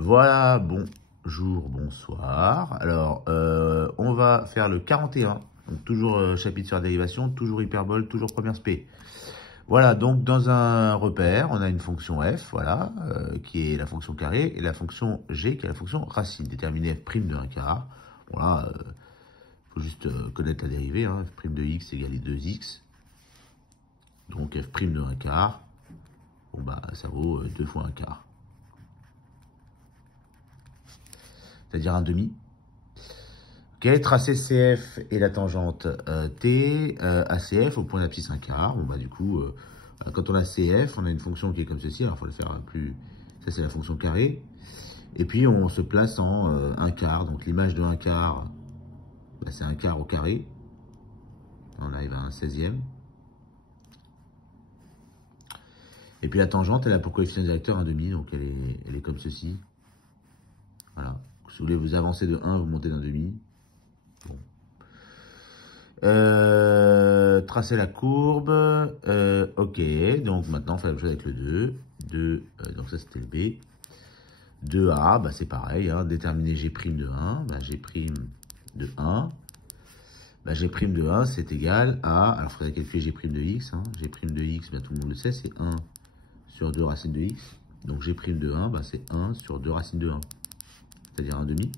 Voilà, bonjour, bonsoir. Alors, on va faire le 41. Donc, toujours chapitre sur la dérivation, toujours hyperbole, toujours première spé. Voilà, donc dans un repère, on a une fonction f, voilà, qui est la fonction carré, et la fonction g, qui est la fonction racine, déterminée f' de 1 quart. Voilà, faut juste connaître la dérivée, hein, f' de x égale 2x. Donc f' de 1 quart, bon bah ça vaut 2 fois 1 quart. C'est-à-dire un demi. Ok, tracé CF et la tangente T, ACF au point d'abscisse 1 quart. Bon bah du coup, quand on a CF, on a une fonction qui est comme ceci. Alors il faut le faire plus. Ça c'est la fonction carré. Et puis on se place en 1 quart. Donc l'image de 1 quart, bah, c'est 1 quart au carré. On arrive à un 16e. Et puis la tangente, elle a pour coefficient directeur un demi. Donc elle est comme ceci. Voilà. Si vous voulez vous avancer de 1, vous montez d'un demi. Bon. Tracer la courbe. Ok, donc maintenant on fait la même chose avec le 2. Donc ça c'était le B. 2A, bah c'est pareil, hein, déterminer G' de 1. Bah, G' de 1. Bah, G' de 1 c'est égal à. Alors il faudrait calculer G' de x. Hein. G' de x, bah, tout le monde le sait, c'est 1 sur 2 racines de x. Donc G' de 1, bah, c'est 1 sur 2 racines de 1. C'est-à-dire un demi.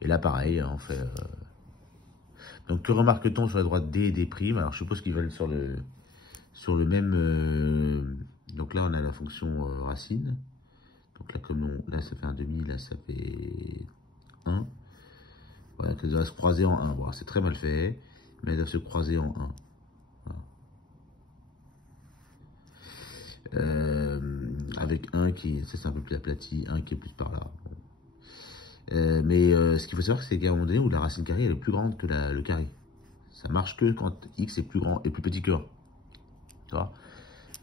Et là pareil, on fait. Donc, que remarque-t-on sur la droite D et D'? Alors, je suppose qu'ils veulent sur le même... donc là, on a la fonction racine. Donc là, là, ça fait un demi, là, ça fait 1. Voilà, qu'elles doivent se croiser en 1. Bon, c'est très mal fait, mais elles doivent se croiser en 1. Voilà. Avec 1 qui... Ça, c'est un peu plus aplati. 1 qui est plus par là. Bon. Mais ce qu'il faut savoir, c'est qu'à un moment donné où la racine carrée, elle est plus grande que le carré. Ça marche que quand x est plus grand et plus petit que 1. Tu vois,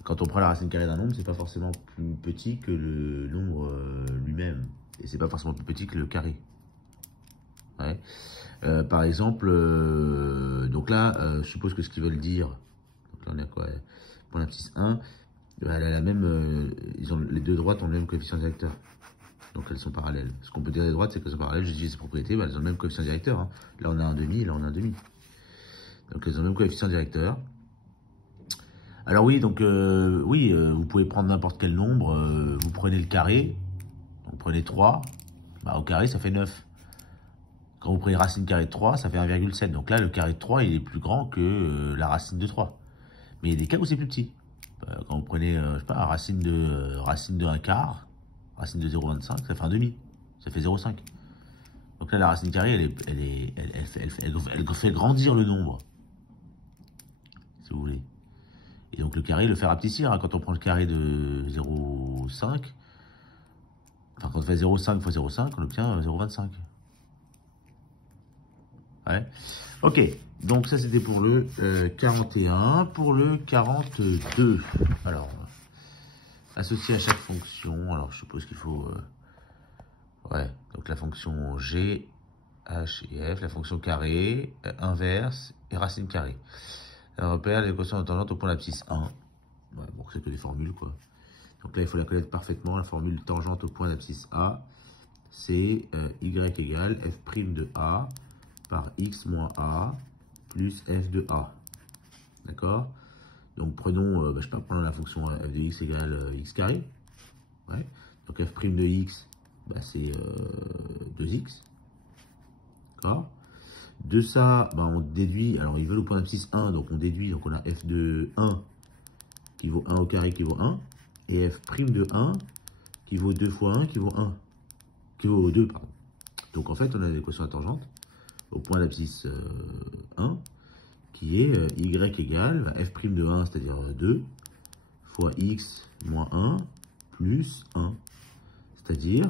quand on prend la racine carrée d'un nombre, c'est pas forcément plus petit que le nombre lui-même. Et c'est pas forcément plus petit que le carré. Ouais. Par exemple, donc là, je suppose que ce qu'ils veulent dire, donc là on est à quoi? Point d'abscisse 1, elle a la même, les deux droites ont le même coefficient directeur. Donc elles sont parallèles. Ce qu'on peut dire des droites, c'est qu'elles sont parallèles. Je dis ces propriétés, bah, elles ont le même coefficient directeur. Hein. Là on a un demi, là on a un demi. Donc elles ont le même coefficient directeur. Alors oui, donc vous pouvez prendre n'importe quel nombre, vous prenez le carré, donc prenez 3, bah, au carré ça fait 9. Quand vous prenez racine carrée de 3, ça fait 1,7. Donc là, le carré de 3, il est plus grand que la racine de 3. Mais il y a des cas où c'est plus petit. Quand vous prenez, je sais pas, racine de 1 quart, racine de 0,25, ça fait un demi, ça fait 0,5. Donc là, la racine carrée, elle fait grandir le nombre, si vous voulez. Et donc le carré le fait rapetissir. Hein. Quand on prend le carré de 0,5, enfin quand on fait 0,5 fois 0,5, on obtient 0,25. Ouais. Ok, donc ça c'était pour le 41. Pour le 42, alors, associé à chaque fonction, alors je suppose qu'il faut... ouais, donc la fonction G, H et F, la fonction carré, inverse et racine carrée. Alors, repère l'équation de tangente au point d'abscisse 1. Ouais, bon, c'est que des formules, quoi. Donc là, il faut la connaître parfaitement. La formule tangente au point d'abscisse A, c'est y égale f' de A par x moins A plus f de A. D'accord? Donc prenons, je sais pas, prenons la fonction f de x égale x carré. Ouais. Donc f' de x, bah, c'est 2x. D'accord? De ça, bah, on déduit, alors ils veulent au point d'abscisse 1, donc on déduit, donc on a f de 1 qui vaut 1 au carré qui vaut 1, et f' de 1 qui vaut 2 fois 1 qui vaut 1, qui vaut 2, pardon. Donc en fait, on a l'équation à tangente au point d'abscisse 1, qui est y égale f' de 1, c'est-à-dire 2, fois x moins 1 plus 1, c'est-à-dire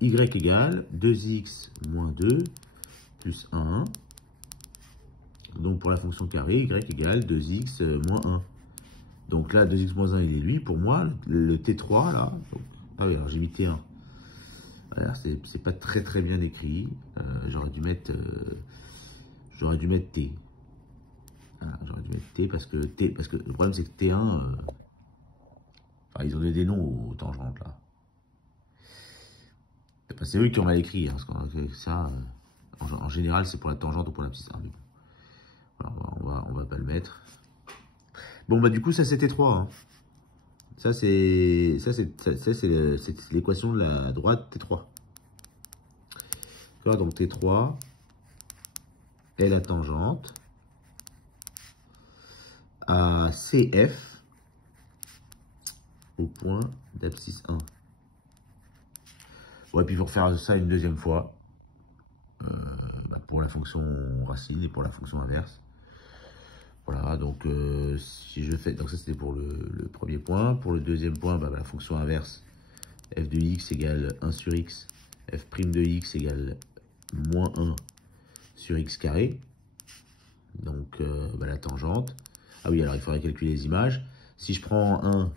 y égale 2x moins 2 plus 1. Donc pour la fonction carrée, y égale 2x moins 1. Donc là, 2x moins 1, il est lui. Pour moi, le T3, là, donc, ah oui, alors j'ai mis T1. Alors c'est pas très très bien écrit. J'aurais dû mettre T. Voilà, j'aurais dû mettre T parce que le problème c'est que T1, Enfin, ils ont donné des noms aux tangentes, là. Enfin, c'est eux qui ont mal écrit, hein, parce que ça, en général, c'est pour la tangente ou pour l'abscisse 1. Mais bon, voilà, on va pas le mettre. Bon, bah du coup, ça c'est T3. Hein. Ça, c'est l'équation de la droite T3. Donc T3 est la tangente à CF au point d'abscisse 1. Ouais, puis il faut refaire ça une deuxième fois pour la fonction racine et pour la fonction inverse. Voilà, donc si je fais, donc ça c'était pour le premier point. Pour le deuxième point, la fonction inverse, f de x égale 1 sur x, f' de x égale moins 1 sur x carré. Donc la tangente. Ah oui, alors il faudrait calculer les images. Si je prends 1,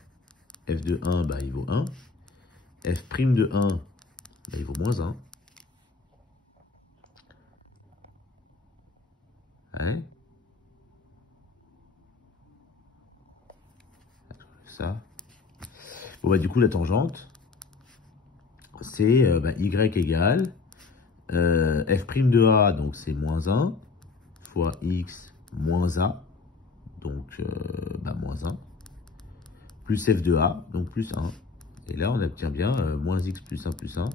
f de 1, il vaut 1. f' de 1, il vaut moins 1. Ouais. Ça. Bon, du coup, la tangente, c'est y égale f' de a, donc c'est moins 1, fois x moins a, donc moins 1, plus f de a, donc plus 1. Et là, on obtient bien moins x plus 1 plus 1,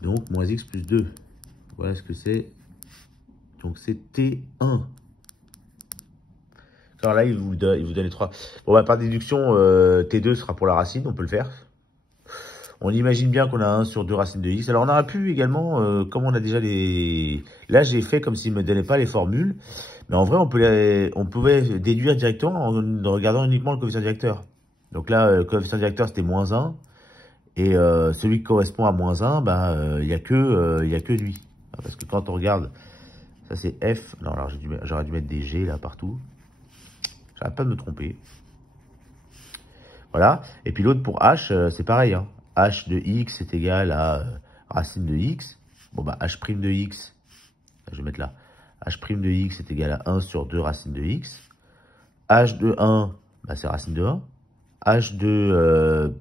donc moins x plus 2. Voilà ce que c'est. Donc c'est T1. Alors là, il vous donne les trois. Bon, par déduction, T2 sera pour la racine, on peut le faire. On imagine bien qu'on a 1 sur 2 racines de x. Alors on aurait pu également, comme on a déjà les... Là, j'ai fait comme s'il ne me donnait pas les formules. Mais en vrai, on pouvait déduire directement en regardant uniquement le coefficient directeur. Donc là, le coefficient directeur, c'était moins 1. Et celui qui correspond à moins 1, il n'y a que lui. Parce que quand on regarde, ça c'est F. Non, alors j'aurais dû mettre des G là partout. J'arrête pas de me tromper. Voilà. Et puis l'autre pour H, c'est pareil. Hein. H de x est égal à racine de x. Bon, H' de x, je vais mettre là. H' de x est égal à 1 sur 2 racines de x. H de 1, c'est racine de 1. H de...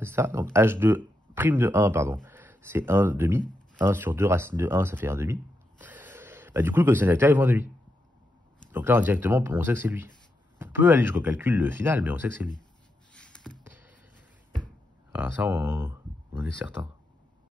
c'est ça. Donc H de prime de 1, pardon, c'est 1 demi. 1 sur 2 racines de 1, ça fait 1 demi. Du coup, le coefficient directeur, il vaut 1 demi. Donc là, indirectement, on sait que c'est lui. On peut aller jusqu'au calcul final, mais on sait que c'est lui. Alors ça, on est certain.